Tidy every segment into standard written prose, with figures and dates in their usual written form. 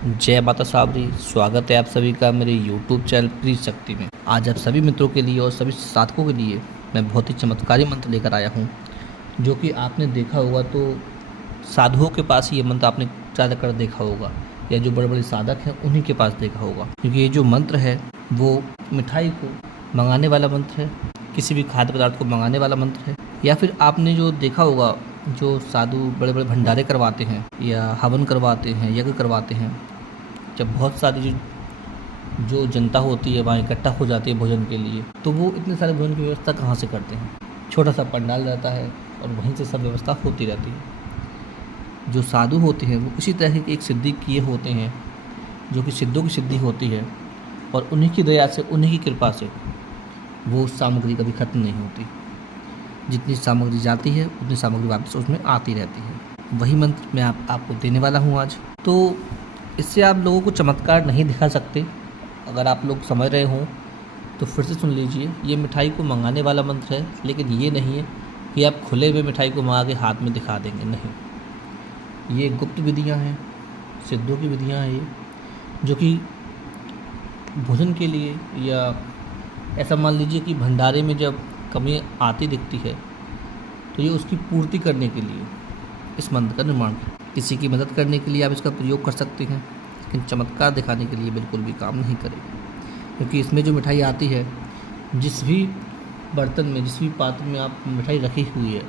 जय माता साबरी। स्वागत है आप सभी का मेरे YouTube चैनल प्रीत शक्ति में। आज आप सभी मित्रों के लिए और सभी साधकों के लिए मैं बहुत ही चमत्कारी मंत्र लेकर आया हूँ, जो कि आपने देखा होगा तो साधुओं के पास ये मंत्र आपने ज़्यादातर देखा होगा, या जो बड़े बड़े साधक हैं उन्हीं के पास देखा होगा। क्योंकि ये जो मंत्र है वो मिठाई को मंगाने वाला मंत्र है, किसी भी खाद्य पदार्थ को मंगाने वाला मंत्र है। या फिर आपने जो देखा होगा, जो साधु बड़े बड़े भंडारे करवाते हैं या हवन करवाते हैं, यज्ञ करवाते हैं, जब बहुत सारी जो जनता होती है वहाँ इकट्ठा हो जाती है भोजन के लिए, तो वो इतने सारे भोजन की व्यवस्था कहाँ से करते हैं। छोटा सा पंडाल रहता है और वहीं से सब व्यवस्था होती रहती है। जो साधु होते हैं वो इसी तरह की एक सिद्धि किए होते हैं, जो कि सिद्धों की सिद्धि होती है, और उन्हीं की दया से, उन्हीं की कृपा से वो सामग्री कभी खत्म नहीं होती। जितनी सामग्री जाती है उतनी सामग्री वापस उसमें आती रहती है। वही मंत्र मैं आपको देने वाला हूँ आज। तो इससे आप लोगों को चमत्कार नहीं दिखा सकते। अगर आप लोग समझ रहे हों तो फिर से सुन लीजिए। ये मिठाई को मंगाने वाला मंत्र है, लेकिन ये नहीं है कि आप खुले हुए मिठाई को मंगा के हाथ में दिखा देंगे, नहीं। ये गुप्त विधियाँ हैं, सिद्धों की विधियाँ हैं ये, जो कि भोजन के लिए, या ऐसा मान लीजिए कि भंडारे में जब कमी आती दिखती है तो ये उसकी पूर्ति करने के लिए इस मंत्र का निर्माण किया। किसी की मदद करने के लिए आप इसका प्रयोग कर सकते हैं, लेकिन चमत्कार दिखाने के लिए बिल्कुल भी काम नहीं करेगा। क्योंकि इसमें जो मिठाई आती है, जिस भी बर्तन में, जिस भी पात्र में आप मिठाई रखी हुई है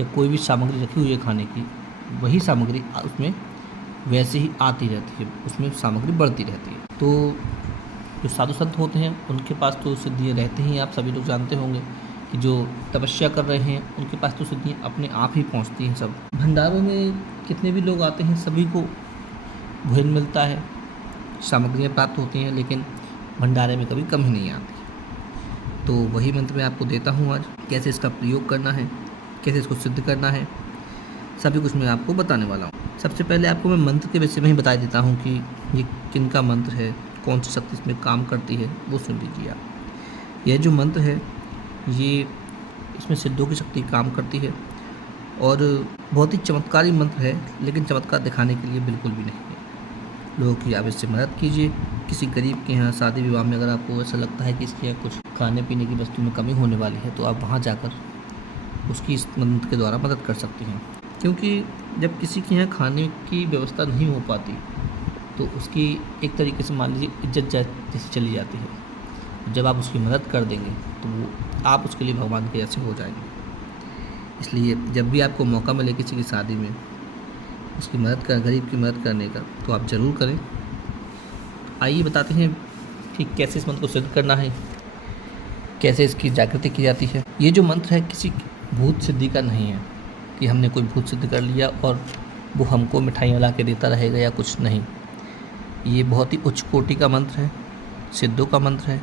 या कोई भी सामग्री रखी हुई है खाने की, वही सामग्री उसमें वैसे ही आती रहती है, उसमें सामग्री बढ़ती रहती है। तो जो साधु संत होते हैं उनके पास तो सिद्धियाँ रहती ही, आप सभी लोग जानते होंगे कि जो तपस्या कर रहे हैं उनके पास तो सिद्धियाँ अपने आप ही पहुंचती हैं। सब भंडारों में कितने भी लोग आते हैं सभी को भोजन मिलता है, सामग्रियाँ प्राप्त होती हैं, लेकिन भंडारे में कभी कमी नहीं आती। तो वही मंत्र मैं आपको देता हूँ आज। कैसे इसका प्रयोग करना है, कैसे इसको सिद्ध करना है, सभी कुछ मैं आपको बताने वाला हूँ। सबसे पहले आपको मैं मंत्र के विषय में ही बता देता हूँ कि ये किन का मंत्र है, कौन सी शक्ति इसमें काम करती है, वो सुन लीजिए आप। यह जो मंत्र है ये, इसमें सिद्धों की शक्ति काम करती है और बहुत ही चमत्कारी मंत्र है, लेकिन चमत्कार दिखाने के लिए बिल्कुल भी नहीं है। लोगों की आप इससे मदद कीजिए। किसी गरीब के यहाँ शादी विवाह में अगर आपको ऐसा लगता है कि इसके यहाँ कुछ खाने पीने की वस्तु में कमी होने वाली है, तो आप वहाँ जाकर उसकी इस मंत्र के द्वारा मदद कर सकते हैं। क्योंकि जब किसी के यहाँ खाने की व्यवस्था नहीं हो पाती तो उसकी एक तरीके से मान लीजिए इज्जत जैसी चली जाती है। जब आप उसकी मदद कर देंगे तो वो आप उसके लिए भगवान के जैसे हो जाएंगे। इसलिए जब भी आपको मौका मिले किसी की शादी में उसकी मदद कर, गरीब की मदद करने का, तो आप ज़रूर करें। आइए बताते हैं कि कैसे इस मंत्र को सिद्ध करना है, कैसे इसकी जागृति की जाती है। ये जो मंत्र है किसी भूत सिद्धि का नहीं है कि हमने कोई भूत सिद्ध कर लिया और वो हमको मिठाइयाँ ला के देता रहेगा या कुछ नहीं। ये बहुत ही उच्च कोटि का मंत्र है, सिद्धों का मंत्र है,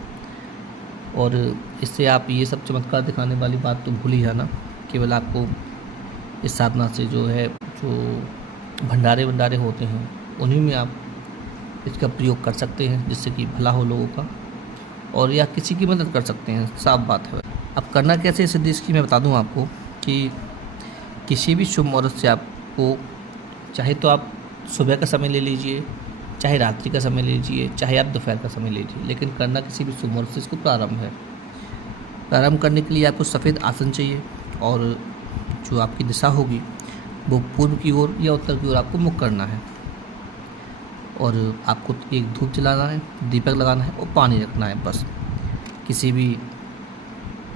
और इससे आप ये सब चमत्कार दिखाने वाली बात तो भूल ही जाना। केवल आपको इस साधना से जो है, जो भंडारे होते हैं उन्हीं में आप इसका प्रयोग कर सकते हैं, जिससे कि भला हो लोगों का, और या किसी की मदद कर सकते हैं। साफ बात है। अब करना कैसे सिद्धि इसकी मैं बता दूं आपको कि किसी भी शुभ मुहूर्त से आपको, चाहे तो आप सुबह का समय ले लीजिए, चाहे रात्रि का समय ले लीजिए, चाहे आप दोपहर का समय लीजिए, लेकिन करना किसी भी शुभ मुहूर्त से इसको प्रारंभ है। प्रारंभ करने के लिए आपको सफ़ेद आसन चाहिए, और जो आपकी दिशा होगी वो पूर्व की ओर या उत्तर की ओर आपको मुख करना है। और आपको एक धूप जलाना है, दीपक लगाना है और पानी रखना है। बस किसी भी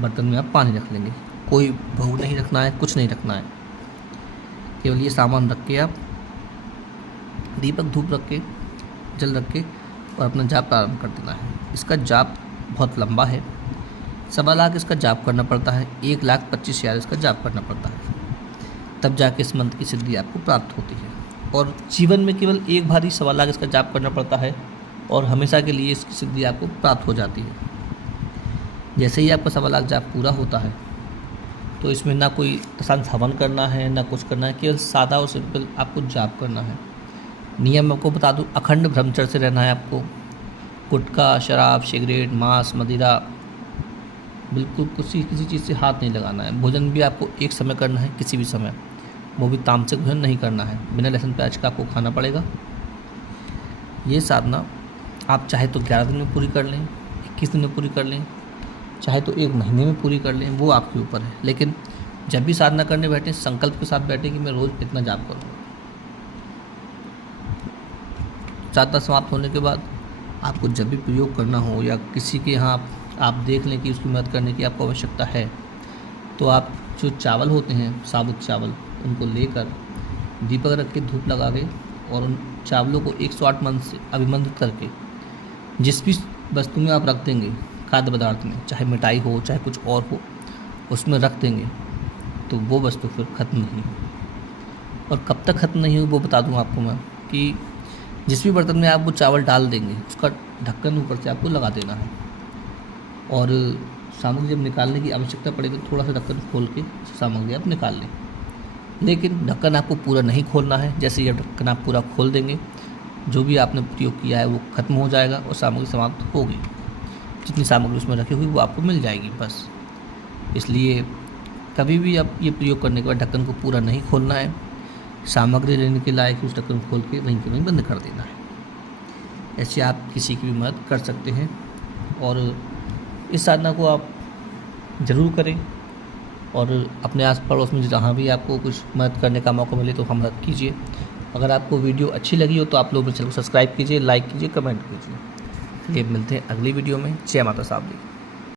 बर्तन में आप पानी रख लेंगे, कोई भोग नहीं रखना है, कुछ नहीं रखना है। केवल ये सामान रख के आप दीपक, धूप रख के, जल रख के और अपना जाप प्रारंभ कर देना है। इसका जाप बहुत लंबा है, 1.25 लाख इसका जाप करना पड़ता है, 1,25,000 इसका जाप करना पड़ता है। तब जाके इस मंत्र की सिद्धि आपको प्राप्त होती है। और जीवन में केवल एक बार ही 1.25 लाख इसका जाप करना पड़ता है, और हमेशा के लिए इसकी सिद्धि आपको प्राप्त हो जाती है। जैसे ही आपका 1.25 लाख जाप पूरा होता है तो इसमें ना कोई शांत हवन करना है, ना कुछ करना है, केवल सादा और सिंपल आपको जाप करना है। नियम आपको बता दूं, अखंड ब्रह्मचर्य से रहना है आपको। गुटखा, शराब, सिगरेट, मांस, मदिरा, बिल्कुल किसी चीज़ से हाथ नहीं लगाना है। भोजन भी आपको एक समय करना है, किसी भी समय, वो भी तामसिक भोजन नहीं करना है। बिना लहसुन प्याज का आपको खाना पड़ेगा। ये साधना आप चाहे तो 11 दिन में पूरी कर लें, 21 दिन में पूरी कर लें, चाहे तो 1 महीने में पूरी कर लें, वो आपके ऊपर है। लेकिन जब भी साधना करने बैठें संकल्प के साथ बैठें कि मैं रोज़ इतना जाप करूँगा। साधना समाप्त होने के बाद आपको जब भी प्रयोग करना हो या किसी के यहाँ आप देख लें कि उसकी मदद करने की आपको आवश्यकता है, तो आप जो चावल होते हैं साबुत चावल, उनको लेकर दीपक रख के धूप लगा के और उन चावलों को 108 मंत्र से अभिमंत्रित करके जिस भी वस्तु में आप रख देंगे, खाद्य पदार्थ में, चाहे मिठाई हो चाहे कुछ और हो, उसमें रख देंगे तो वो वस्तु फिर ख़त्म नहीं। और कब तक ख़त्म नहीं हुई वो बता दूँ आपको मैं, कि जिस भी बर्तन में आप वो चावल डाल देंगे उसका ढक्कन ऊपर से आपको लगा देना है। और सामग्री जब निकालने की आवश्यकता पड़े तो थोड़ा सा ढक्कन खोल के सामग्री आप निकाल लें। लेकिन ढक्कन आपको पूरा नहीं खोलना है। जैसे ये ढक्कन आप पूरा खोल देंगे, जो भी आपने प्रयोग किया है वो ख़त्म हो जाएगा और सामग्री समाप्त होगी। जितनी सामग्री उसमें रखी हुई वो आपको मिल जाएगी बस। इसलिए कभी भी आप ये प्रयोग करने के बाद ढक्कन को पूरा नहीं खोलना है। सामग्री लेने के लायक उस ढक्कन को खोल के वहीं के वहीं बंद कर देना है। ऐसे आप किसी की भी मदद कर सकते हैं और इस साधना को आप ज़रूर करें। और अपने आस पड़ोस में जहाँ भी आपको कुछ मदद करने का मौका मिले तो हम मदद कीजिए। अगर आपको वीडियो अच्छी लगी हो तो आप लोग मेरे चैनल को सब्सक्राइब कीजिए, लाइक कीजिए, कमेंट कीजिए। चलिए मिलते हैं अगली वीडियो में। जय माता साबली।